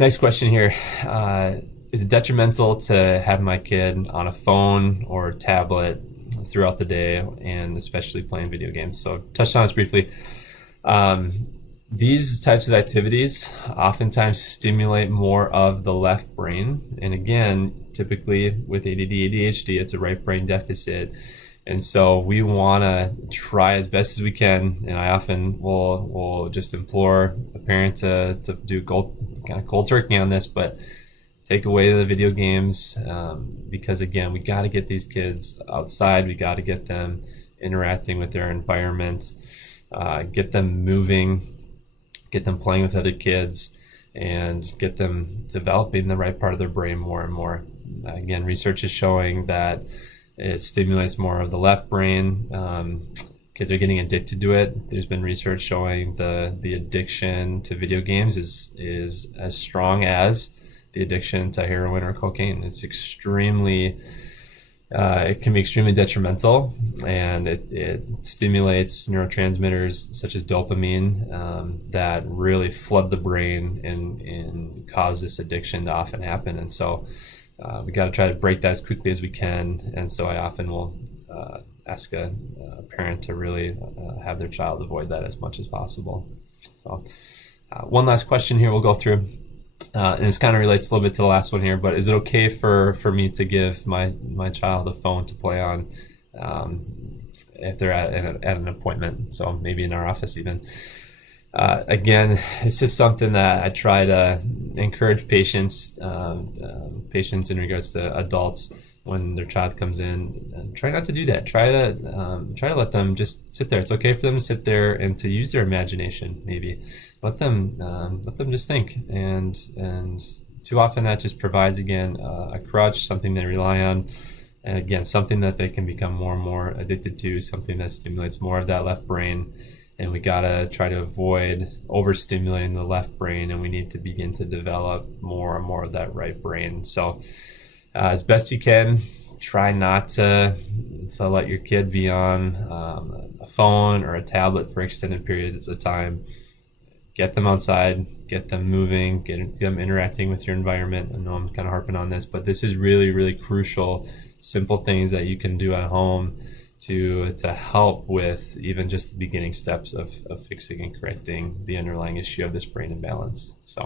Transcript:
Nice question here. Is it detrimental to have my kid on a phone or tablet throughout the day, and especially playing video games? So touched on this briefly. Um, these types of activities oftentimes stimulate more of the left brain. And again, typically with ADD, ADHD, it's a right brain deficit. And so we want to try as best as we can. And I often will just implore a parent to do kind of cold turkey on this, but take away the video games, because again, we got to get these kids outside. We got to get them interacting with their environment, get them moving, get them playing with other kids, and get them developing the right part of their brain more and more. Again, research is showing that it stimulates more of the left brain. Kids are getting addicted to it. There's been research showing the addiction to video games is as strong as the addiction to heroin or cocaine. It's it can be extremely detrimental, and it stimulates neurotransmitters such as dopamine that really flood the brain and cause this addiction to often happen. And so we got to try to break that as quickly as we can. And so I often will ask a parent to really have their child avoid that as much as possible. So one last question here we'll go through. And this kind of relates a little bit to the last one here, but is it okay for me to give my child a phone to play on if they're at an appointment? So maybe in our office even. Again, it's just something that I try to encourage patients in regards to adults when their child comes in. And try not to do that. Try to let them just sit there. It's okay for them to sit there and to use their imagination. Maybe let them just think. And too often that just provides again a crutch, something they rely on. And again, something that they can become more and more addicted to, something that stimulates more of that left brain. And we gotta try to avoid overstimulating the left brain, and we need to begin to develop more and more of that right brain. So as best you can, try not to let your kid be on a phone or a tablet for extended periods of time. Get them outside, get them moving, get them interacting with your environment. I know I'm kind of harping on this, but this is really, really crucial, simple things that you can do at home to help with even just the beginning steps of fixing and correcting the underlying issue of this brain imbalance. So